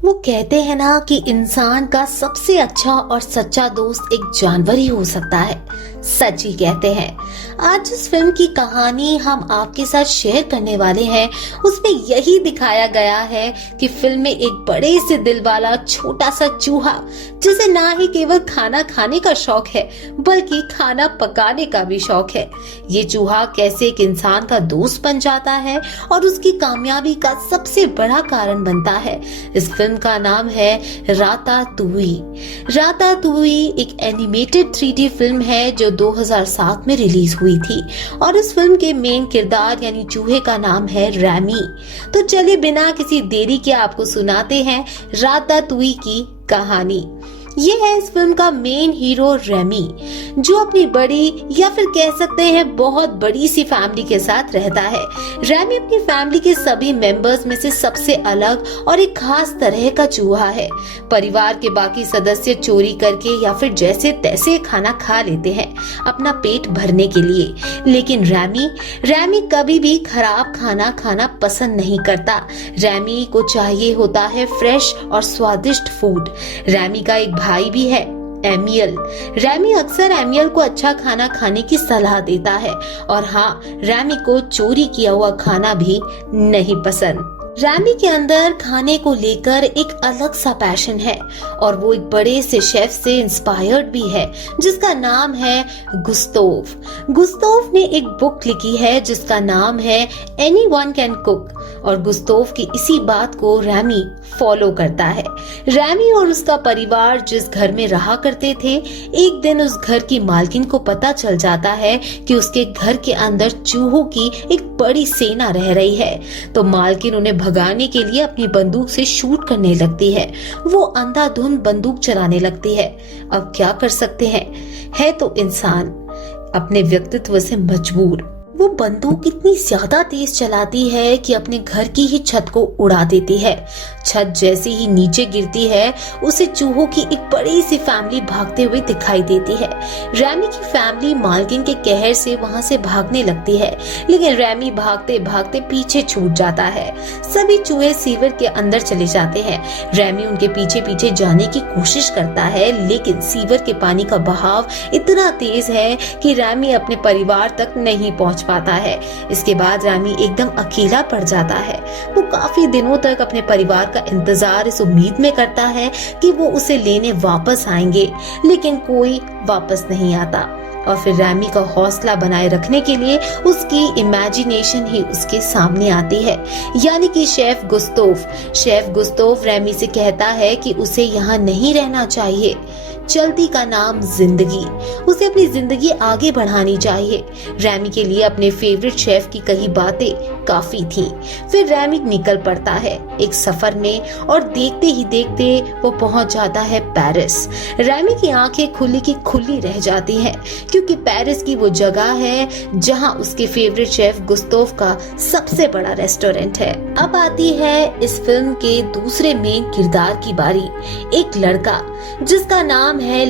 वो कहते हैं ना कि इंसान का सबसे अच्छा और सच्चा दोस्त एक जानवर ही हो सकता है। सच ही कहते हैं। आज जिस फिल्म की कहानी हम आपके साथ शेयर करने वाले हैं उसमें यही दिखाया गया है कि फिल्म में एक बड़े से दिल वाला छोटा सा चूहा जिसे ना ही केवल खाना खाने का शौक है बल्कि खाना पकाने का भी शौक है, ये चूहा कैसे एक इंसान का दोस्त बन जाता है और उसकी कामयाबी का सबसे बड़ा कारण बनता है। इस फिल्म का नाम है रातातुई। रातातुई एक एनिमेटेड 3D फिल्म है जो 2007 में रिलीज हुई थी और इस फिल्म के मेन किरदार यानी चूहे का नाम है रैमी। तो चलिए बिना किसी देरी के आपको सुनाते हैं रातातुई की कहानी। ये है इस फिल्म का मेन हीरो रेमी, जो अपनी बड़ी या फिर कह सकते हैं बहुत बड़ी सी फैमिली के साथ रहता है। रेमी अपनी फैमिली के सभी मेंबर्स में से सबसे अलग और एक खास तरह का चूहा है। परिवार के बाकी सदस्य चोरी करके या फिर जैसे तैसे खाना खा लेते हैं अपना पेट भरने के लिए, लेकिन रेमी कभी भी खराब खाना खाना पसंद नहीं करता। रेमी को चाहिए होता है फ्रेश और स्वादिष्ट फूड। रेमी का एक भाई भी है, एमियल। रेमी अक्सर एमियल को अच्छा खाना खाने की सलाह देता है और हाँ, रेमी को चोरी किया हुआ खाना भी नहीं पसंद। रेमी के अंदर खाने को लेकर एक अलग सा पैशन है और वो एक बड़े से शेफ से इंस्पायर्ड भी है जिसका नाम है गुस्तोव। गुस्तोव ने एक बुक लिखी है जिसका नाम है एनीवन कैन कुक और गुस्तोव की इसी बात को रेमी फॉलो करता है। रेमी और उसका परिवार जिस घर में रहा करते थे, एक दिन उस घर की मालकिन को पता चल जाता है कि उसके घर के अंदर चूहों की एक बड़ी सेना रह रही है। तो मालकिन उन्हें भगाने के लिए अपनी बंदूक से शूट करने लगती है। वो अंधाधुंध बंदूक चलाने लगती है। अब क्या कर सकते हैं, है तो इंसान अपने व्यक्तित्व से मजबूर। वो बंदूक इतनी ज्यादा तेज चलाती है कि अपने घर की ही छत को उड़ा देती है। छत जैसे ही नीचे गिरती है उसे चूहों की एक बड़ी सी फैमिली भागते हुए दिखाई देती है। रेमी की फैमिली मालकिन के कहर से वहां से भागने लगती है, लेकिन रेमी भागते भागते पीछे छूट जाता है। सभी चूहे सीवर के अंदर चले जाते हैं। रेमी उनके पीछे पीछे जाने की कोशिश करता है, लेकिन सीवर के पानी का बहाव इतना तेज है कि रेमी अपने परिवार तक नहीं पहुंच पाता है। इसके बाद रेमी एकदम अकेला पड़ जाता है। वो काफी दिनों तक अपने परिवार का इंतजार इस उम्मीद में करता है कि वो उसे लेने वापस आएंगे, लेकिन कोई वापस नहीं आता। और फिर रेमी का हौसला बनाए रखने के लिए उसकी इमेजिनेशन ही उसके सामने आती है, यानी कि शेफ गुस्तोव रेमी से कहता है कि उसे यहाँ नहीं रहना चाहिए। चलती का नाम जिंदगी, उसे अपनी जिंदगी आगे बढ़ानी चाहिए। रेमी के लिए अपने फेवरेट शेफ की कही बातें काफी थी। फिर रेमी निकल पड़ता है एक सफर में और देखते ही देखते वो पहुंच जाता है पेरिस। रेमी की आंखें खुली की खुली रह जाती हैं, क्योंकि पेरिस की वो जगह है जहां उसके फेवरेट शेफ गुस्तोव का सबसे बड़ा रेस्टोरेंट है। अब आती है इस फिल्म के दूसरे मेन किरदार की बारी, एक लड़का जिसका नाम है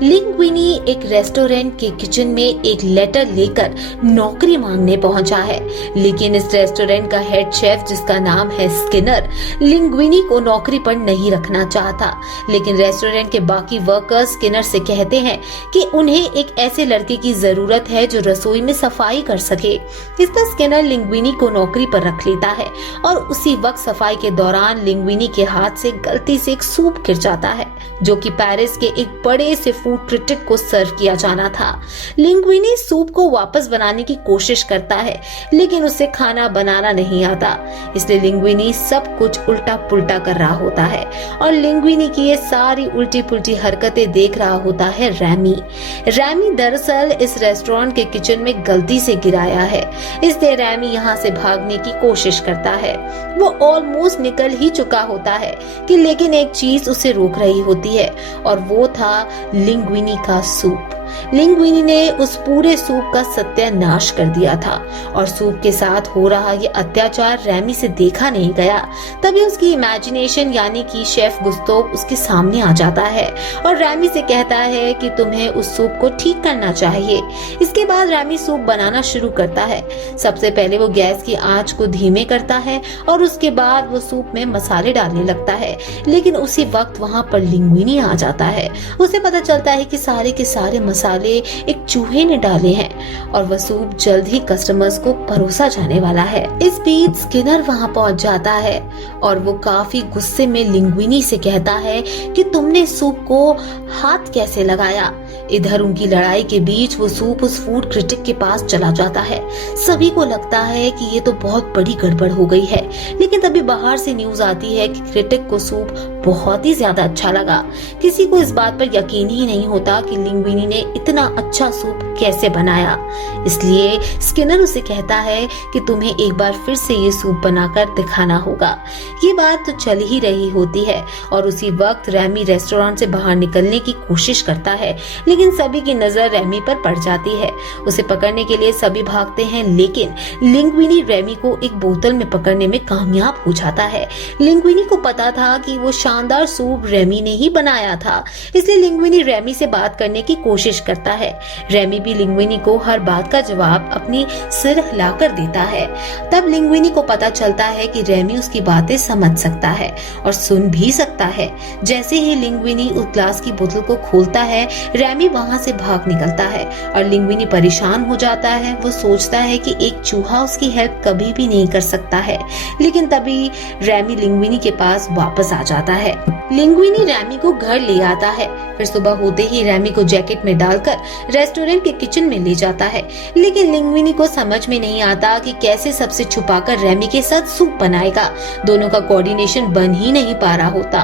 लिंग्विनी एक रेस्टोरेंट के किचन में एक लेटर लेकर नौकरी मांगने पहुंचा है, लेकिन इस रेस्टोरेंट का हेड शेफ जिसका नाम है स्किनर लिंग्विनी को नौकरी पर नहीं रखना चाहता। लेकिन रेस्टोरेंट के बाकी वर्कर्स स्किनर से कहते हैं कि उन्हें एक ऐसे लड़के की जरूरत है जो रसोई में सफाई कर सके। इस पर स्किनर लिंग्विनी को नौकरी पर रख लेता है और उसी वक्त सफाई के दौरान लिंग्विनी के हाथ से गलती से एक सूप गिर जाता है जो कि पेरिस के एक बड़े से फूड क्रिटिक को सर्व किया जाना था। लिंग्विनी सूप को वापस बनाने की कोशिश करता है, लेकिन उसे खाना बनाना नहीं आता, इसलिए लिंग्विनी सब कुछ उल्टा पुल्टा कर रहा होता है और लिंग्विनी की ये सारी उल्टी पुल्टी हरकतें देख रहा होता है रेमी दरअसल इस रेस्टोरेंट के किचन में गलती से गिराया है, इसलिए रेमी यहाँ से भागने की कोशिश करता है। वो ऑलमोस्ट निकल ही चुका होता है कि लेकिन एक चीज उसे रोक रही होती है और वो था लिंग्विनी का सूप। लिंगुइनी ने उस पूरे सूप का सत्यानाश कर दिया था और सूप के साथ हो रहा ये अत्याचार रैमी से देखा नहीं गया। तभी उसकी इमेजिनेशन यानी कि शेफ गुस्ताव उसके सामने आ जाता है और रैमी से कहता है कि तुम्हें उस सूप को ठीक करना चाहिए। इसके बाद रैमी सूप बनाना शुरू करता है। सबसे पहले वो गैस की आंच को धीमे करता है और उसके बाद वो सूप में मसाले डालने लगता है, लेकिन उसी वक्त वहाँ पर लिंगुइनी आ जाता है। उसे पता चलता है कि सारे के सारे मसाले एक चूहे ने डाले हैं और वह सूप जल्द ही कस्टमर्स को परोसा जाने वाला है। इस बीच स्किनर वहाँ पहुँच जाता है और वो काफी गुस्से में लिंगुइनी से कहता है कि तुमने सूप को हाथ कैसे लगाया। इधर उनकी लड़ाई के बीच वो सूप उस फूड क्रिटिक के पास चला जाता है। सभी को लगता है कि ये तो बहुत बड़ी गड़बड़ हो गई है, लेकिन तभी बाहर से न्यूज आती है कि क्रिटिक को सूप बहुत ही ज्यादा अच्छा लगा। किसी को इस बात पर यकीन ही नहीं होता कि लिंगुइनी ने इतना अच्छा सूप कैसे बनाया। इसलिए स्किनर उसे कहता है कि तुम्हें एक बार फिर से ये सूप बनाकर दिखाना होगा। ये बात तो चल ही रही होती है और उसी वक्त रैमी रेस्टोरेंट से बाहर निकलने की कोशिश करता है, लेकिन सभी की नजर रैमी पर पड़ जाती है। उसे पकड़ने के लिए सभी भागते हैं, लेकिन लिंगुइनी रैमी को एक बोतल में पकड़ने में कामयाब हो जाता है। लिंगुइनी को पता था कि वो शानदार सूप रैमी ने ही बनाया था, इसलिए लिंगुइनी रैमी से बात करने की कोशिश करता है। रैमी भी लिंगुइनी को हर बात का जवाब अपनी सिर हिलाकर देता है। तब लिंगुइनी को पता चलता है कि रैमी उसकी बातें समझ सकता है और सुन भी सकता है। जैसे ही लिंगुइनी उस ग्लास की बोतल को खोलता है, रैमी वहां से भाग निकलता है और लिंगुइनी परेशान हो जाता है। वो सोचता है कि एक चूहा उसकी हेल्प कभी भी नहीं कर सकता है, लेकिन तभी रैमी लिंगुइनी के पास वापस आ जाता है। लिंगुइनी रैमी को घर ले आता है। फिर सुबह होते ही रैमी को जैकेट में डालकर रेस्टोरेंट के किचन में ले जाता है, लेकिन लिंगुइनी को समझ में नहीं आता कि कैसे सबसे छुपाकर रैमी के साथ सूप बनाएगा। दोनों का कोऑर्डिनेशन बन ही नहीं पा रहा होता।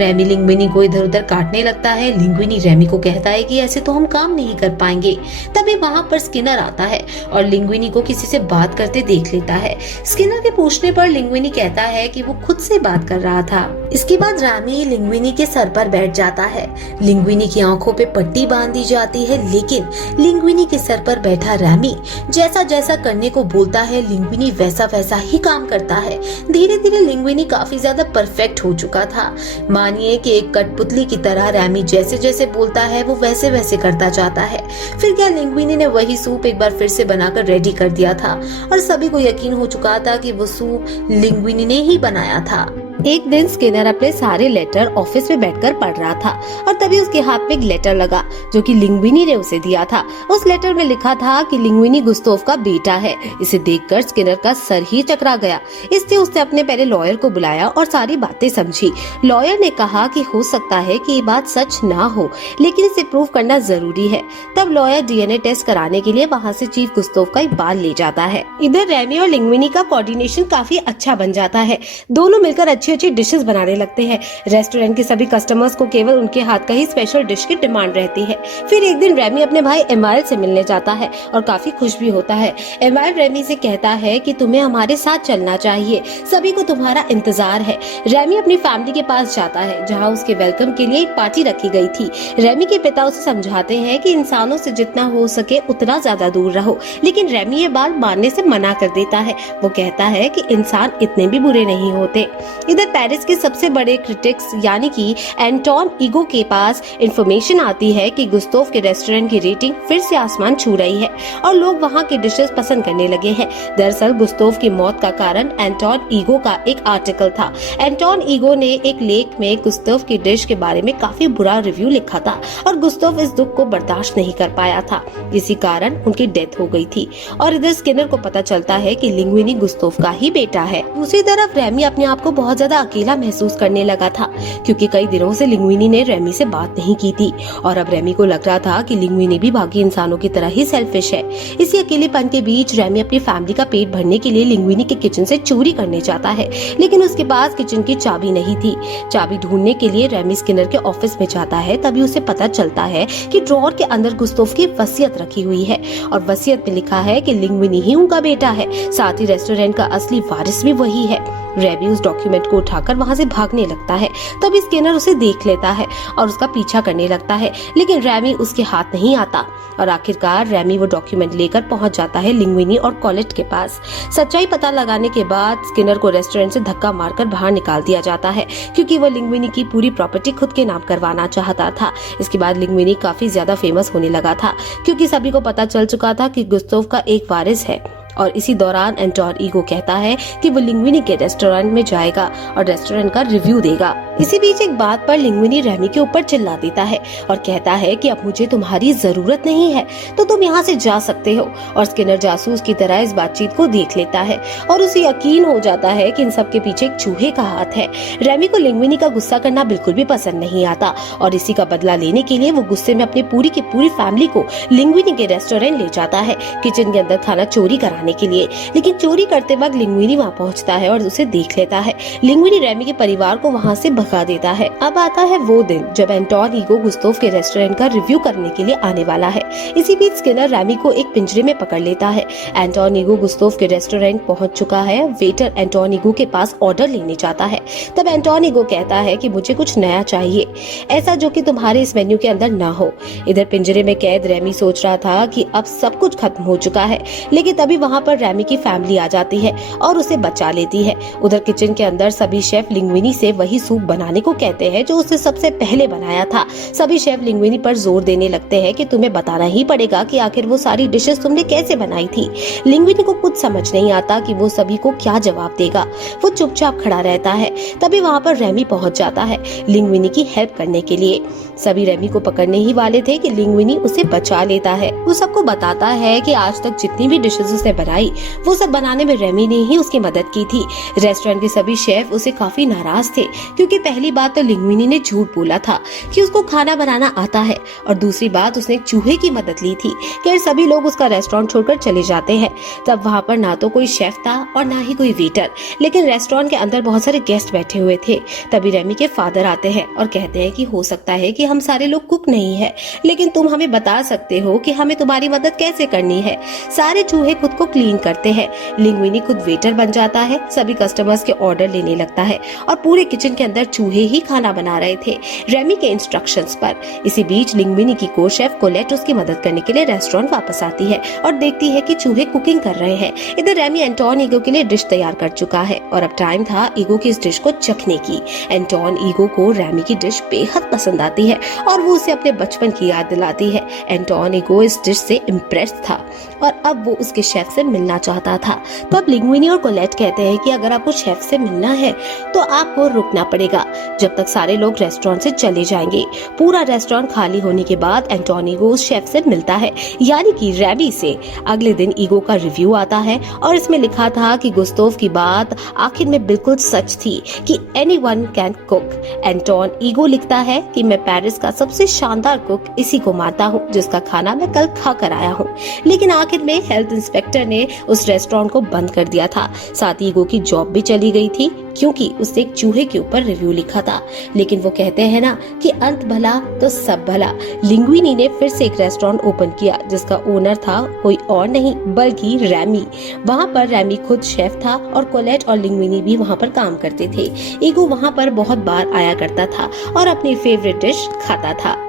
रैमी लिंगुइनी को इधर उधर काटने लगता है। लिंगुइनी रैमी को कहता है कि ऐसे तो हम काम नहीं कर पाएंगे। तभी वहाँ पर स्किनर आता है और लिंगुइनी को किसी से बात करते देख लेता है। स्किनर के पूछने पर लिंगुइनी कहता है कि वो खुद से बात कर रहा था। इसके बाद रैमी लिंगुइनी के सर पर बैठ जाता है। लिंगुइनी की आंखों पे पट्टी बांध दी जाती है, लेकिन लिंगुइनी के सर पर बैठा रैमी जैसा जैसा करने को बोलता है, लिंगुइनी वैसा वैसा ही काम करता है। धीरे धीरे लिंगुइनी काफी ज्यादा परफेक्ट हो चुका था। मानिए कि एक कठपुतली की तरह रैमी जैसे जैसे बोलता है वो वैसे वैसे करता जाता है। फिर क्या लिंगुइनी ने वही सूप एक बार फिर से बनाकर रेडी कर दिया था और सभी को यकीन हो चुका था कि वो सूप लिंगुइनी ने ही बनाया था। एक दिन स्किनर अपने सारे लेटर ऑफिस में बैठकर पढ़ रहा था और तभी उसके हाथ में एक लेटर लगा जो कि लिंगुइनी ने उसे दिया था। उस लेटर में लिखा था कि लिंगुइनी गुस्ताव का बेटा है। इसे देखकर स्किनर का सर ही चकरा गया। इसलिए उसने अपने पहले लॉयर को बुलाया और सारी बातें समझी। लॉयर ने कहा कि हो सकता है कि ये बात सच ना हो, लेकिन इसे प्रूव करना जरूरी है। तब लॉयर डीएनए टेस्ट कराने के लिए वहाँ से चीफ गुस्ताव का एक बाल ले जाता है। इधर रैमी और लिंगुइनी का कोऑर्डिनेशन काफी अच्छा बन जाता है। दोनों मिलकर अच्छी डिशेस बनाने लगते हैं। रेस्टोरेंट के सभी कस्टमर्स को केवल उनके हाथ का ही स्पेशल डिश की डिमांड रहती है। फिर एक दिन रैमी अपने भाई एमाइल से मिलने जाता है और काफी खुश भी होता है। एमाइल रैमी से कहता है कि तुम्हें हमारे साथ चलना चाहिए, सभी को तुम्हारा इंतजार है। रैमी अपनी फैमिली के पास जाता है जहाँ उसके वेलकम के लिए एक पार्टी रखी गई थी। रैमी के पिता उसे समझाते हैं कि इंसानों से जितना हो सके उतना ज्यादा दूर रहो, लेकिन रैमी ये बात मानने से मना कर देता है। वो कहता है कि इंसान इतने भी बुरे नहीं होते। इधर पेरिस के सबसे बड़े क्रिटिक्स यानी कि एंटोन ईगो के पास इंफॉर्मेशन आती है कि गुस्ताव के रेस्टोरेंट की रेटिंग फिर से आसमान छू रही है और लोग वहां की डिशेस पसंद करने लगे हैं। दरअसल गुस्ताव की मौत का कारण एंटोन ईगो का एक आर्टिकल था। एंटोन ईगो ने एक लेख में गुस्ताव की डिश के बारे में काफी बुरा रिव्यू लिखा था और गुस्ताव इस दुख को बर्दाश्त नहीं कर पाया था। इसी कारण उनकी डेथ हो गई थी और इधर स्किनर को पता चलता है कि लिंगुइनी गुस्ताव का ही बेटा है। दूसरी तरफ रैमी अपने आप को बहुत ज्यादा अकेला महसूस करने लगा था, क्योंकि कई दिनों से लिंगुइनी ने रैमी से बात नहीं की थी और अब रैमी को लग रहा था कि लिंगुइनी भी बाकी इंसानों की तरह ही सेल्फिश है। इसी अकेलेपन के बीच रैमी अपनी फैमिली का पेट भरने के लिए लिंगुइनी के किचन से चोरी करने जाता है, लेकिन उसके पास किचन की चाबी नहीं थी। चाबी ढूंढने के लिए रैमी स्किनर के ऑफिस में जाता है। तभी उसे पता चलता है कि ड्रॉअर के अंदर गुस्ताव की वसीयत रखी हुई है और वसीयत में लिखा है कि लिंगुइनी ही उनका बेटा है, साथ ही रेस्टोरेंट का असली वारिस भी वही है। रैमी उस डॉक्यूमेंट को उठाकर वहाँ से भागने लगता है। तभी स्किनर उसे देख लेता है और उसका पीछा करने लगता है, लेकिन रैमी उसके हाथ नहीं आता और आखिरकार रैमी वो डॉक्यूमेंट लेकर पहुंच जाता है लिंग्विनी और कॉलेट के पास। सच्चाई पता लगाने के बाद स्किनर को रेस्टोरेंट से धक्का मारकर बाहर निकाल दिया जाता है, क्योंकि वो लिंग्विनी की पूरी प्रॉपर्टी खुद के नाम करवाना चाहता था। इसके बाद लिंग्विनी काफी ज्यादा फेमस होने लगा था, क्योंकि सभी को पता चल चुका था कि गुस्ताव का एक वारिस है। और इसी दौरान एंटोन ईगो कहता है कि वो लिंग्विनी के रेस्टोरेंट में जाएगा और रेस्टोरेंट का रिव्यू देगा। इसी बीच एक बात पर लिंग्विनी रैमी के ऊपर चिल्ला देता है और कहता है कि अब मुझे तुम्हारी जरूरत नहीं है, तो तुम यहाँ से जा सकते हो। और स्किनर जासूस की तरह इस बातचीत को देख लेता है और उसे यकीन हो जाता है कि इन सब के पीछे एक चूहे का हाथ है। रैमी को लिंग्विनी का गुस्सा करना बिल्कुल भी पसंद नहीं आता और इसी का बदला लेने के लिए वो गुस्से में अपनी पूरी की पूरी फैमिली को लिंग्विनी के रेस्टोरेंट ले जाता है, किचन के अंदर खाना चोरी कराने के लिए। लेकिन चोरी करते वक्त लिंग्विनी वहाँ पहुँचता है और उसे देख लेता है। लिंग्विनी रैमी के परिवार को वहाँ से भगा देता है। अब आता है वो दिन जब एंटोन ईगो गुस्ताव के रेस्टोरेंट का रिव्यू करने के लिए आने वाला है। इसी बीच स्किनर रैमी को एक पिंजरे में पकड़ लेता है। एंटोन ईगो गुस्ताव के रेस्टोरेंट पहुँच चुका है। वेटर एंटोन ईगो के पास ऑर्डर लेने जाता है। तब एंटोन ईगो कहता है कि मुझे कुछ नया चाहिए, ऐसा जो कि तुम्हारे इस मेन्यू के अंदर ना हो। इधर पिंजरे में कैद रैमी सोच रहा था कि अब सब कुछ खत्म हो चुका है, लेकिन तभी वहाँ पर रैमी की फैमिली आ जाती है और उसे बचा लेती है। उधर किचन के अंदर सभी शेफ लिंग्विनी से वही सूप बनाने को कहते हैं जो उसने सबसे पहले बनाया था। सभी शेफ लिंग्विनी पर जोर देने लगते हैं कि तुम्हें बताना ही पड़ेगा कि आखिर वो सारी डिशेस तुमने कैसे बनाई थी। लिंग्विनी को कुछ समझ नहीं आता कि वो सभी को क्या जवाब देगा। वो चुपचाप खड़ा रहता है। तभी वहाँ पर रैमी पहुँच जाता है लिंग्विनी की हेल्प करने के लिए। सभी रैमी को पकड़ने ही वाले थे कि लिंग्विनी उसे बचा लेता है। वो सबको बताता है कि आज तक जितनी भी डिशेस उसने बनाई वो सब बनाने में रैमी ने ही उसकी मदद की थी। रेस्टोरेंट के सभी शेफ उसे काफी नाराज थे, क्योंकि पहली बात तो लिंग्विनी ने झूठ बोला था कि उसको खाना बनाना आता है और दूसरी बात उसने एक चूहे की मदद ली थी। खैर सभी लोग उसका रेस्टोरेंट छोड़कर चले जाते हैं। तब वहाँ पर ना तो कोई शेफ था और ना ही कोई वेटर, लेकिन रेस्टोरेंट के अंदर बहुत सारे गेस्ट बैठे हुए थे। तभी रैमी के फादर आते हैं और कहते हैं कि हो सकता है कि हम सारे लोग कुक नहीं है, लेकिन तुम हमें बता सकते हो कि हमें तुम्हारी मदद कैसे करनी है। सारे चूहे खुद को क्लीन करते हैं। लिंग्विनी खुद वेटर बन जाता है, सभी कस्टमर्स के ऑर्डर लेने लगता है और पूरे किचन के अंदर चूहे ही खाना बना रहे थे रैमी के इंस्ट्रक्शंस पर। इसी बीच लिंग्विनी की को शेफ कोलेट उसकी मदद करने के लिए रेस्टोरेंट वापस आती है और देखती है कि चूहे कुकिंग कर रहे हैं। इधर रैमी एंटोन ईगो के लिए डिश तैयार कर चुका है और अब टाइम था ईगो की इस डिश को चखने की। एंटोन ईगो को रैमी की डिश बेहद पसंद आती है और वो उसे अपने बचपन की याद दिलाती है। एंटोन ईगो इस डिश से इम्प्रेस था और अब वो उसके शेफ से मिलना चाहता था। तब लिंग्विनी और कोलेट कहते हैं कि अगर आपको शेफ से मिलना है तो आपको रुकना पड़ेगा जब तक सारे लोग रेस्टोरेंट से चले जाएंगे। पूरा रेस्टोरेंट खाली होने के बाद एंटोन ईगो उस शेफ से मिलता है, यानी कि रैमी से। अगले दिन ईगो का रिव्यू आता है और इसमें लिखा था कि गुस्ताव की बात आखिर में बिल्कुल सच थी कि anyone can cook. Anton ego लिखता है कि मैं पेरिस का सबसे शानदार कुक इसी को मानता हूँ जिसका खाना मैं कल खा कर आया हूँ। लेकिन आखिर में हेल्थ इंस्पेक्टर ने उस रेस्टोरेंट को बंद कर दिया था। साथ ही ईगो की जॉब भी चली गई थी, क्योंकि उसने एक चूहे के ऊपर रिव्यू लिखा था। लेकिन वो कहते हैं ना कि अंत भला तो सब भला। लिंग्विनी ने फिर से एक रेस्टोरेंट ओपन किया जिसका ओनर था कोई और नहीं बल्कि रैमी। वहाँ पर रैमी खुद शेफ था और कोलेट और लिंग्विनी भी वहाँ पर काम करते थे। ईगो वहाँ पर बहुत बार आया करता था और अपनी फेवरेट डिश खाता था।